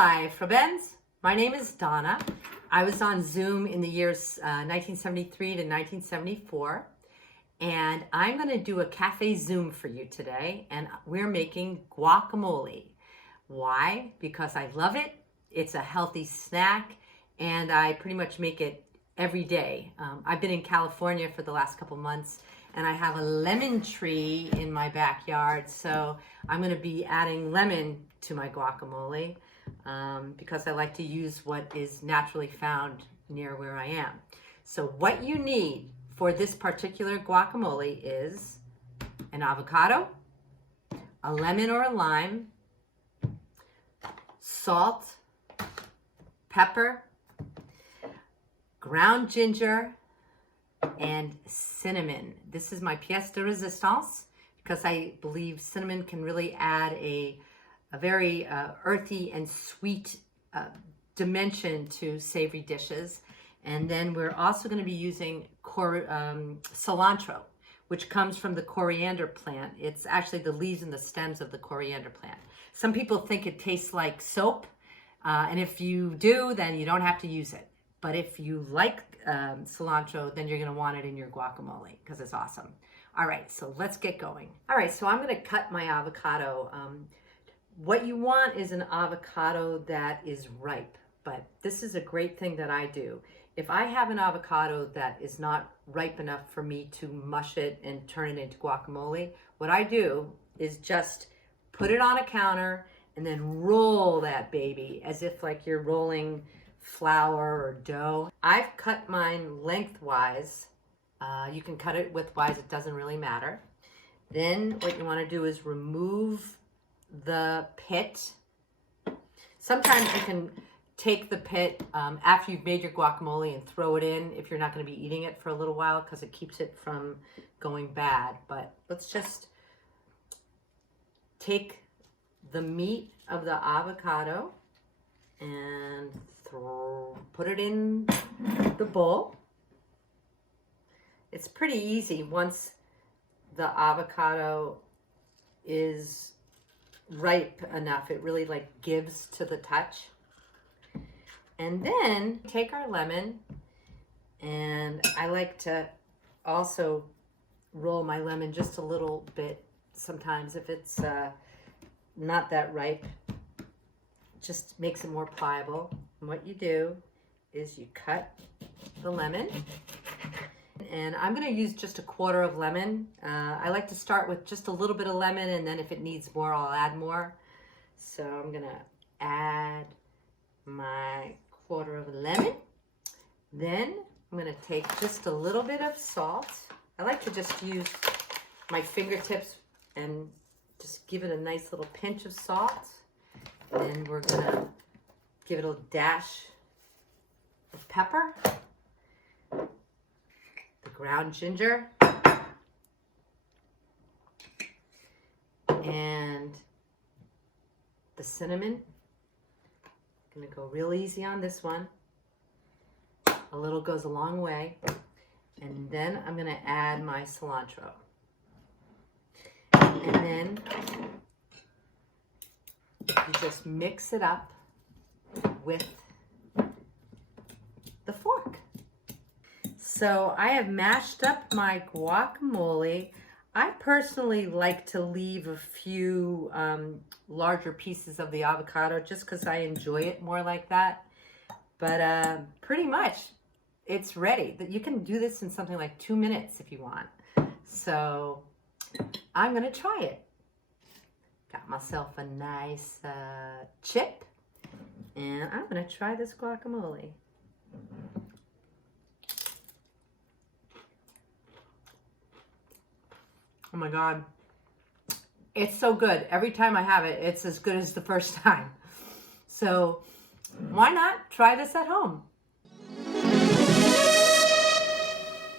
Hi, friends. My name is Donna. I was on Zoom in the years 1973 to 1974, and I'm going to do a cafe Zoom for you today, and we're making guacamole. Why? Because I love it. It's a healthy snack, and I pretty much make it every day. I've been in California for the last couple months, and I have a lemon tree in my backyard, so I'm going to be adding lemon to my guacamole because I like to use what is naturally found near where I am. So what you need for this particular guacamole is an avocado, a lemon or a lime, salt, pepper, ground ginger, and cinnamon. This is my pièce de résistance because I believe cinnamon can really add a very earthy and sweet dimension to savory dishes. And then we're also going to be using cilantro, which comes from the coriander plant. It's actually the leaves and the stems of the coriander plant. Some people think it tastes like soap, and if you do, then you don't have to use it. But if you like cilantro, then you're going to want it in your guacamole because it's awesome. All right, so let's get going. All right, so I'm going to cut my avocado. What you want is an avocado that is ripe, but this is a great thing that I do. If I have an avocado that is not ripe enough for me to mush it and turn it into guacamole, what I do is just put it on a counter and then roll that baby as if like you're rolling flour or dough. I've cut mine lengthwise. You can cut it widthwise, it doesn't really matter. Then what you want to do is remove the pit. Sometimes you can take the pit after you've made your guacamole and throw it in if you're not going to be eating it for a little while because it keeps it from going bad. But let's just take the meat of the avocado and put it in the bowl. It's pretty easy once the avocado is ripe enough. It really like gives to the touch. And then take our lemon, and I like to also roll my lemon just a little bit sometimes if it's not that ripe. Just makes it more pliable. And what you do is you cut the lemon, and I'm going to use just a quarter of lemon. I like to start with just a little bit of lemon, and then if it needs more, I'll add more. So I'm going to add my quarter of lemon. Then I'm going to take just a little bit of salt. I like to just use my fingertips and just give it a nice little pinch of salt. Then we're going to give it a dash of pepper, the ground ginger, and the cinnamon. I'm going to go real easy on this one. A little goes a long way. And then I'm going to add my cilantro. And then you just mix it up with the fork. So I have mashed up my guacamole. I personally like to leave a few larger pieces of the avocado just because I enjoy it more like that. But pretty much it's ready. You can do this in something like 2 minutes if you want. So I'm going to try it. Got myself a nice chip, and I'm going to try this guacamole. Oh my God. It's so good. Every time I have it, it's as good as the first time. So why not try this at home?